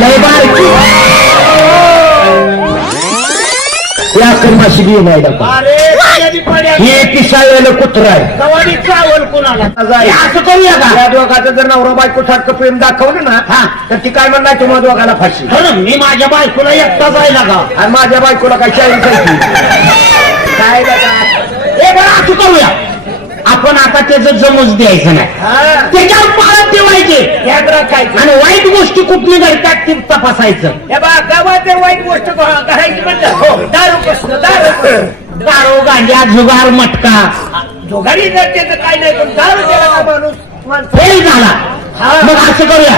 लय बारकी या कर्माशी बी नाही हे पिसाळलेलं कुत्र आहे चावल कोणाला असं करूया का या दोघाचं जर नवरा बायको सारखं प्रेम दाखवलं ना हा तर ती काय म्हणणार तुम्हा दोघाला फाशी मी माझ्या बायकोला एकटा जायला का आणि माझ्या बायकोला काय चाळीस काय हे बरं असं करूया आपण आता त्याचं जमूच द्यायचं नाही त्याच्यावर पाळत ठेवायचे आणि वाईट गोष्टी कुठली घडतात ती तपासायचं हे बा गावात वाईट गोष्ट करायची म्हणतात दारू गांजा जुगार मटका जोगारी त्याचं काय नाही पण दारू केला का माणूस फेल झाला मग असं करूया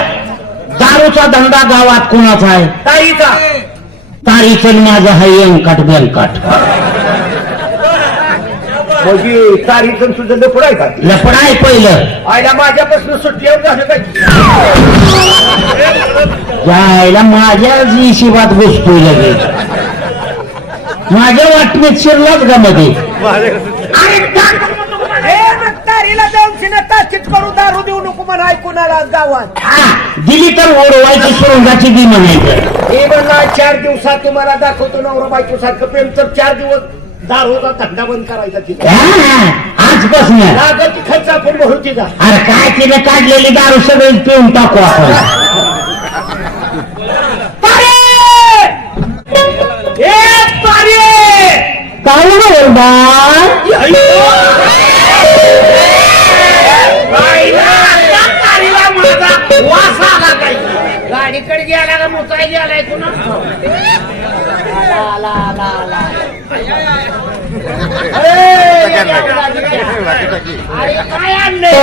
दारूचा धंदा गावात कोणाचा आहे ताईचा तारीचं माझं आहे अंकाट बेंकाट म्हणजे तारीचं तुझं लपड आहे का लपड आहे पहिलं आयला माझ्यापासून सुटल्यावर झालं काय जायला माझ्याच हिशोबात घुसतोय लगेच माझ्या वाटणीत शिरलाच का मध्ये तारीला जाऊन ताशीत करून दारू देऊ नको म्हणा ऐकूनाला गावात दिली तर ओढवायची सुरुंगाची दी म्हणायचं हे म्हणला 4 दिवसात तुम्हाला दाखवतो नवरा बायको सारखं प्रेम तर 4 दिवस दारूचा धंदा बंद करायचा तिला आजपासून लागायची खर्च आपण भरू तिचा अरे काय तिने काढलेली दारू सगळी पिऊन टाकू आपण काय वास आला काही गाडीकडे गेला का मोचाय गेलाय कुणा काय आणलंय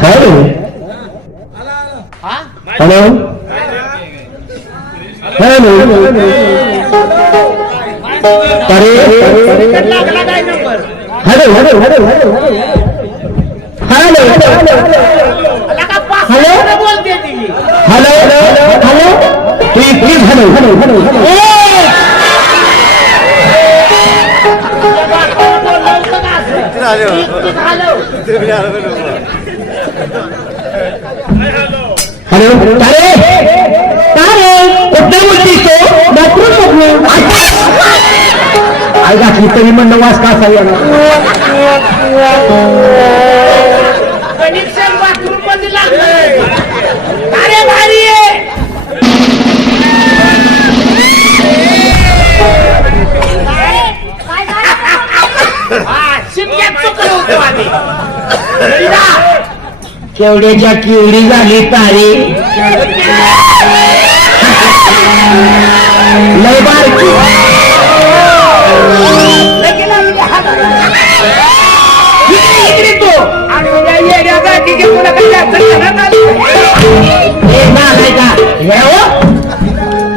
हॅलो हॅलो हॅलो अरे लागला काय number hello hello hello hello hello hello बोलते ती hello hello please hello hello hello hello तारे तारे कुठे बोलतीस तो डॉक्टर आई घातली तरी म्हणणं वास का असा कनेक्शन बाथरूम मध्ये लागलं अरे भारी आहे शिमक्यात चुकलो होतो आम्ही केवढ्याच्या केवढी झाली तारी लय बारकी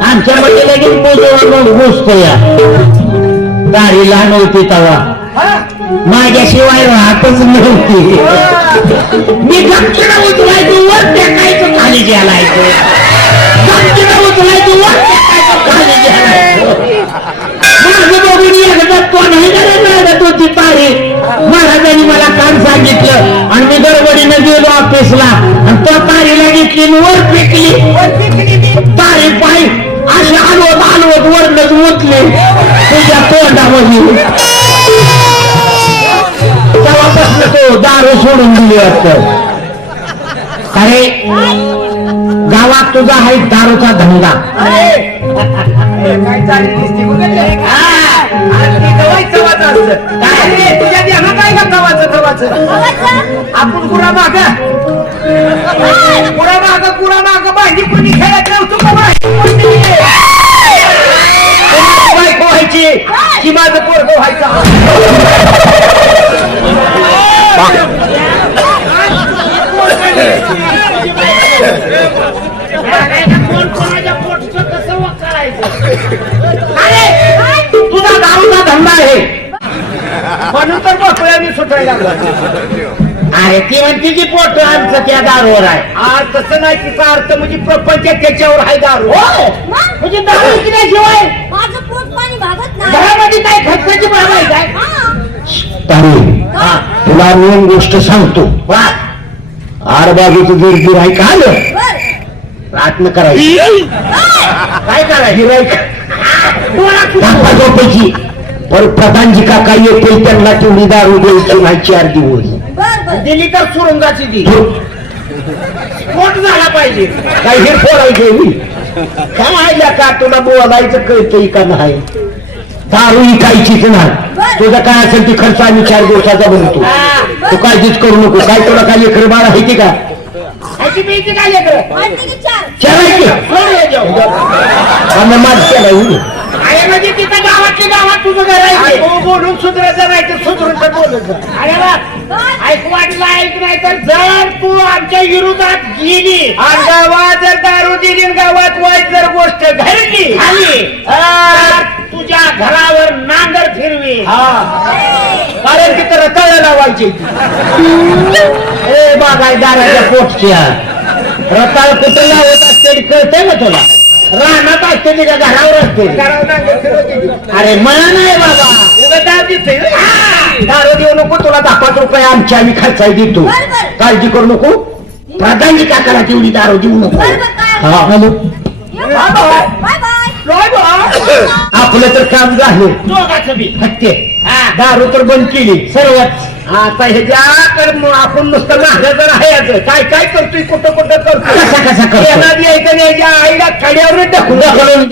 आमच्या मध्ये लगेच घुसतो या दारीला नव्हती तवा माझ्याशिवाय राहतच नव्हती मी गपचिडा उचलायचो वर टेकायचं खाली गेलायचो गपचिडा उचलायचो वर टेकायचं खाली गेलायचो माझं बघून एकदा तो नाही करत होती तारी महाराजांनी मला काम सांगितलं आणि मी गडबडीनं गेलो ऑफिसला आणि तो तारीला घेतली वर फेकली तारी पाय अशी हलवत हलवत वरनच मुतले तुझ्या तोंडामध्ये तेव्हापासून तो दारू सोडून दिली वाटतं अरे गावात तुझा आहे दारूचा धंदा काय चालली दिसते तुझ्या ध्यानात आहे का गव्हाचं आपण कुणा माग भाजी कोणी खेळत नव्हतो का बायको व्हायची की माझं पोरगं व्हायचं तुझा दारूचा धंदा आहे म्हणून तर बकऱ्या मी सुटायला लागला अरे ती म्हणते की पोट आमचं त्या दारूवर आहे आज तसं नाही तिचा अर्थ म्हणजे प्रपंच त्याच्यावर आहे दारू म्हणजे दारू विकल्याशिवाय माझं पोट पाणी भागत नाही घरामध्ये काय खर्चाची बाब आहे काय हा. तारी तुला मी गोष्ट सांगतो आरबागीचं जर गिराईक आलं बर आत्म करायची काय करायचं गिराईक झोपायची पण प्रधानजी काका येतील त्यांना तेवढी दारू द्यायची नाही 4 दिवस बर बर दिली तर सुरुंगाची दी स्फोट झाला पाहिजे काय हे फोडायचे काय का तुला बोलायचं कळतंय का नाही दारू विकायचीच नाही तुझा काय असेल ती खर्च आम्ही 4 दिवसाचा बनतो तू काळजीच करू नको काय तुला काय लेकर बाळ आहे ते का ह्याची बीची काय लेकरं? आणते की 4 चलायचे कोण हे जाऊ? आम्ही माझ केलाय अरे म्हणजे तिथं गावात तुझं घर आहे ते. तू बोलून सुधरायचं नाही तर सुधरून तर बोलायचं. अरे बा, ऐक वाटलं ऐक नाही तर जर तू आमच्या विरोधात गेली आणि गावात जर दारू दिली आणि गावात वाईट जर गोष्ट घडली तर तुझ्या घरावर नांगर फिरवी कारण तिथं रताळ्या लावायची ए बागायदाराच्या पोटच्या रताळ कुठं लावत असते कळतंय ना तुला रानात असते तिच्या घरावर असते घरावर नांगर फिरवायची. अरे मला नाही बाबा उगाच दारू दिसते. दारू देऊ नको तुला 10-5 रुपये आमच्या आम्ही खर्चाय देतो बर, बर. काळजी करू नको प्रधानजी काकाला तेवढी दारू देऊ नको बर, बर, काय? हा हॅलो बाय बाय काय बा? आपलं तर काम झालं दोघाचं बी. हत्ते दारू तर बंद केली सर्वच आता ह्याच्याकडे आपण नुसतं महाराज आहे याचं. काय काय करतोय कुठं कुठं कसा करतोय कसा करतो याला द्यायचं नाही, याच्या आईला कड्यावर टाकून ढकलून